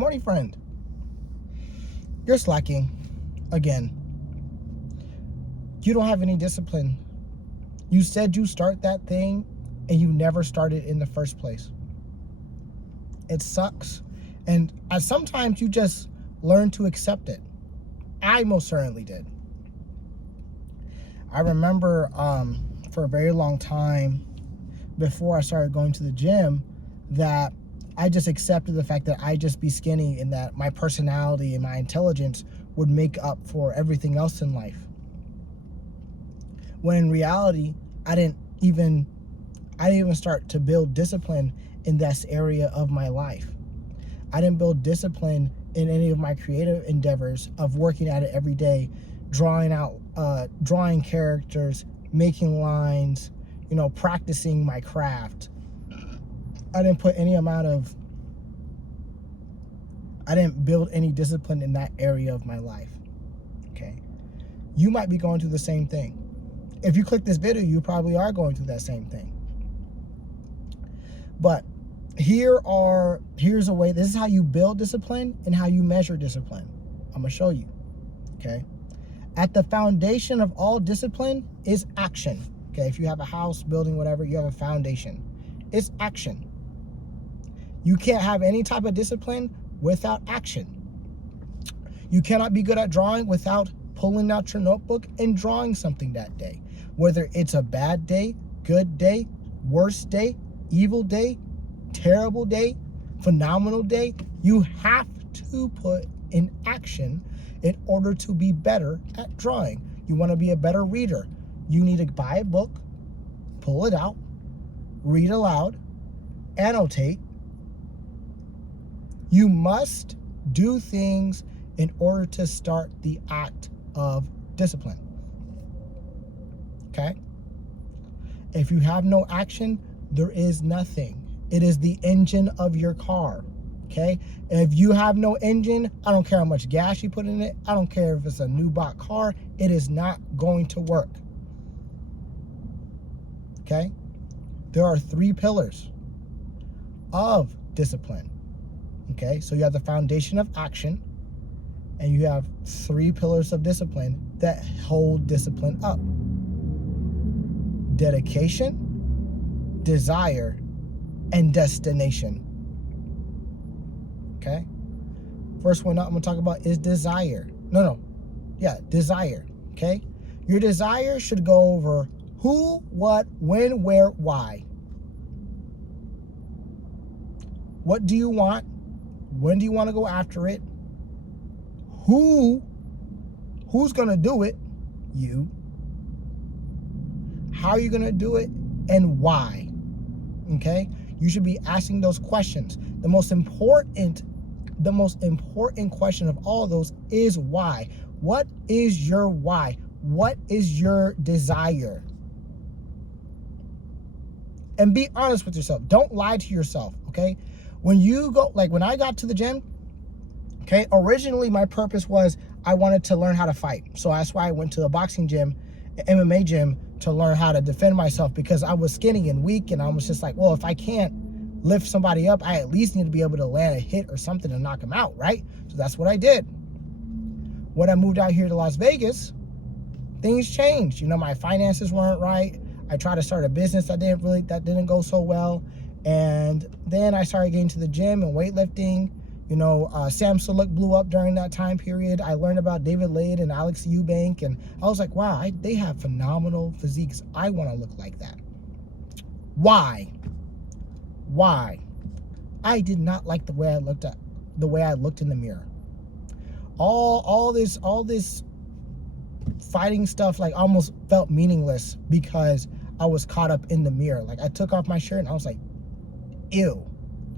morning, friend. You're slacking again. You don't have any discipline. You said you start that thing and you never started in the first place. It sucks. And sometimes you just learn to accept it. I most certainly did. I remember for a very long time before I started going to the gym that I just accepted the fact that I just be skinny and that my personality and my intelligence would make up for everything else in life. When in reality, I didn't even start to build discipline in this area of my life. I didn't build discipline in any of my creative endeavors of working at it every day, drawing characters, making lines, practicing my craft. I didn't build any discipline in that area of my life. Okay. You might be going through the same thing. If you click this video, you probably are going through that same thing. But here's a way. This is how you build discipline and how you measure discipline. I'm gonna show you. Okay. At the foundation of all discipline is action. Okay. If you have a house, building, whatever, you have a foundation. It's action. You can't have any type of discipline without action. You cannot be good at drawing without pulling out your notebook and drawing something that day. Whether it's a bad day, good day, worst day, evil day, terrible day, phenomenal day, you have to put in action in order to be better at drawing. You want to be a better reader. You need to buy a book, pull it out, read aloud, annotate. You must do things in order to start the act of discipline. Okay? If you have no action, there is nothing. It is the engine of your car. Okay? If you have no engine, I don't care how much gas you put in it. I don't care if it's a new bought car. It is not going to work. Okay? There are 3 pillars of discipline. Okay? So you have the foundation of action, and you have 3 pillars of discipline that hold discipline up. Dedication, desire, and destination. Okay? First one I'm going to talk about is desire. Desire. Okay? Your desire should go over who, what, when, where, why. What do you want? When do you want to go after it? Who's going to do it? You. How are you going to do it? And why? Okay? You should be asking those questions. The most important question of all of those is why. What is your why? What is your desire? And be honest with yourself. Don't lie to yourself, okay? When I got to the gym, okay, originally my purpose was I wanted to learn how to fight. So that's why I went to a boxing gym, an MMA gym, to learn how to defend myself, because I was skinny and weak, and I was just like, well, if I can't lift somebody up, I at least need to be able to land a hit or something to knock them out, right? So that's what I did. When I moved out here to Las Vegas, things changed. My finances weren't right. I tried to start a business that didn't go so well. And then I started getting to the gym and weightlifting. Sam Sulek blew up during that time period. I learned about David Lade and Alex Eubank, and I was like, wow, they have phenomenal physiques. I want to look like that. Why? I did not like the way I looked in the mirror. All this fighting stuff almost felt meaningless because I was caught up in the mirror. I took off my shirt and I was like, ew,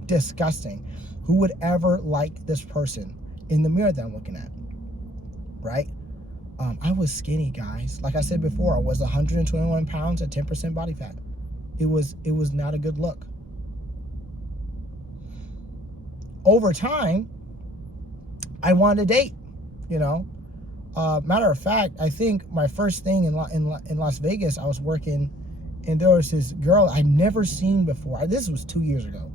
disgusting. Who would ever like this person in the mirror that I'm looking at? Right? I was skinny, guys. Like I said before, I was 121 pounds at 10% body fat. It was not a good look. Over time, I wanted to date, Matter of fact, I think my first thing in Las Vegas, I was working, and there was this girl I'd never seen before. This was 2 years ago.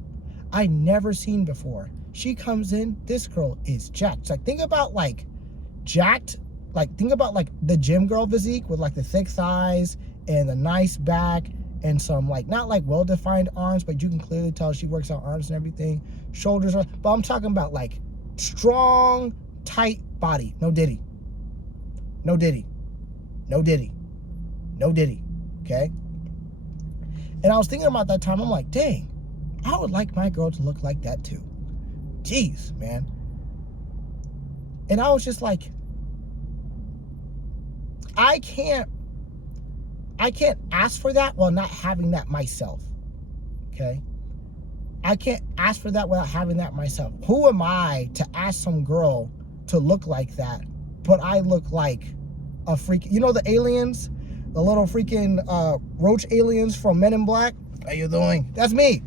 I'd never seen before. She comes in, this girl is jacked. It's like, think about like jacked, like think about like the gym girl physique with like the thick thighs and the nice back and some like, not like well-defined arms, but you can clearly tell she works out arms and everything. Shoulders are, but I'm talking about like strong, tight body. No diddy. No diddy. No diddy. No diddy. Okay? And I was thinking about that time, I'm like, dang, I would like my girl to look like that too. Jeez, man. And I was just like, I can't ask for that while not having that myself. Okay? I can't ask for that without having that myself. Who am I to ask some girl to look like that, but I look like a freak? You know the aliens? The little freaking roach aliens from Men in Black? How you doing? That's me.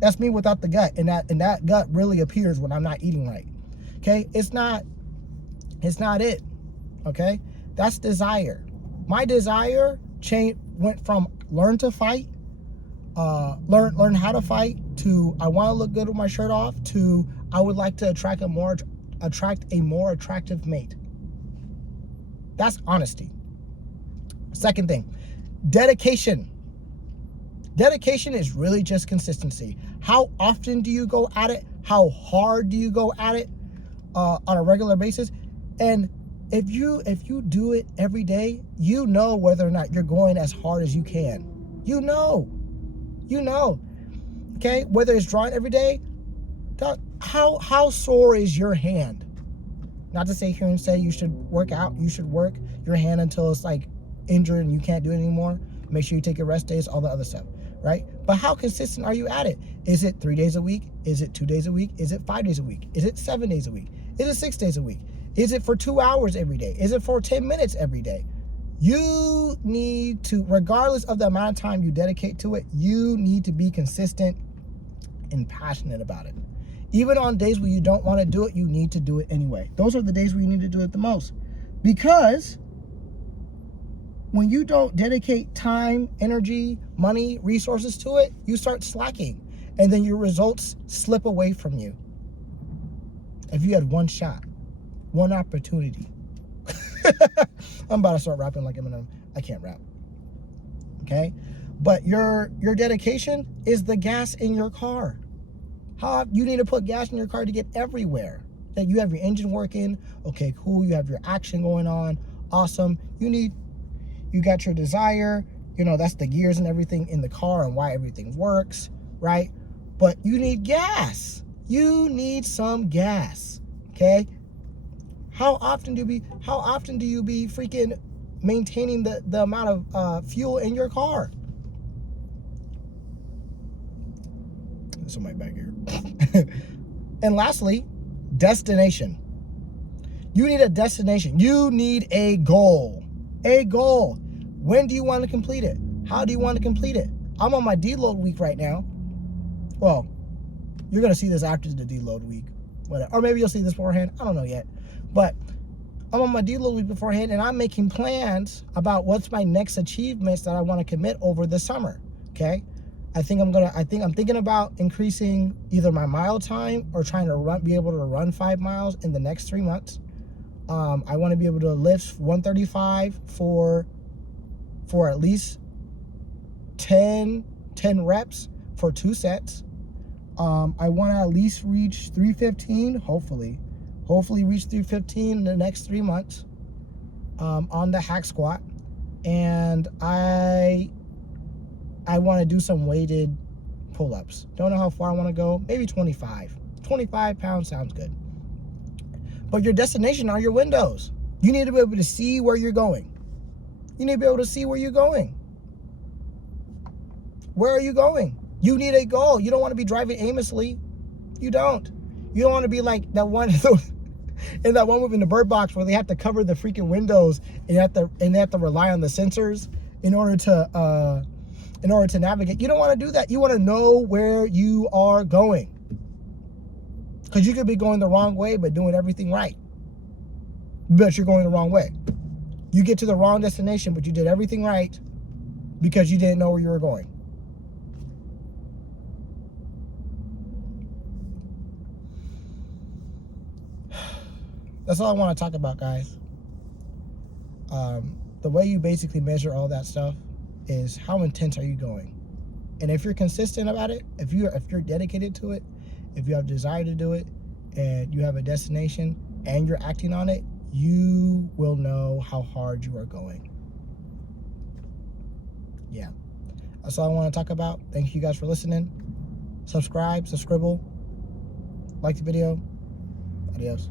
That's me without the gut. And that gut really appears when I'm not eating right. Okay? It's not it. Okay? That's desire. My desire went from learn to fight, learn how to fight, to I want to look good with my shirt off, to I would like to attract a more attractive mate. That's honesty. Second thing, dedication. Dedication is really just consistency. How often do you go at it? How hard do you go at it on a regular basis? And if you do it every day, you know whether or not you're going as hard as you can. You know. Okay, whether it's drawing every day, how sore is your hand? Not to sit here and say you should work out, you should work your hand until it's like injured and you can't do it anymore. Make sure you take your rest days, all the other stuff, right? But how consistent are you at it? Is it 3 days a week? Is it 2 days a week? Is it 5 days a week? Is it 7 days a week? Is it 6 days a week? Is it for 2 hours every day? Is it for 10 minutes every day? You need to, regardless of the amount of time you dedicate to it, you need to be consistent and passionate about it. Even on days where you don't want to do it, you need to do it anyway. Those are the days where you need to do it the most. Because when you don't dedicate time, energy, money, resources to it, you start slacking. And then your results slip away from you. If you had one shot, one opportunity. I'm about to start rapping like Eminem. I can't rap. Okay? But your dedication is the gas in your car. You need to put gas in your car to get everywhere. That you have your engine working. Okay, cool. You have your action going on. Awesome. You got your desire. You know, that's the gears and everything in the car and why everything works, right? But you need gas. You need some gas. Okay? How often do you be freaking maintaining the amount of fuel in your car? There's somebody back here. And lastly, destination. You need a destination. You need a goal. A goal. When do you want to complete it? How do you want to complete it? I'm on my deload week right now. Well, you're going to see this after the deload week. Whatever. Or maybe you'll see this beforehand. I don't know yet. But I'm on my deload week beforehand, and I'm making plans about what's my next achievements that I want to commit over the summer. Okay? I'm thinking about increasing either my mile time or trying to be able to run 5 miles in the next 3 months. I want to be able to lift 135 for at least 10 reps for 2 sets. I want to at least reach 315, hopefully reach 315 in the next 3 months on the hack squat. And I want to do some weighted pull-ups. Don't know how far I want to go. Maybe 25. 25 pounds sounds good. But your destination are your windows. You need to be able to see where you're going. You need to be able to see where you're going. Where are you going? You need a goal. You don't want to be driving aimlessly. You don't. You don't want to be like that one in that one movie in the Bird Box where they have to cover the freaking windows and they have to rely on the sensors in order to navigate. You don't want to do that. You want to know where you are going. Because you could be going the wrong way but doing everything right. But you're going the wrong way. You get to the wrong destination, but you did everything right because you didn't know where you were going. That's all I want to talk about, guys. The way you basically measure all that stuff is how intense are you going. And if you're consistent about it, if you're dedicated to it, if you have desire to do it, and you have a destination and you're acting on it, you will know how hard you are going. Yeah. That's all I want to talk about. Thank you guys for listening. Subscribe, like the video. Adios.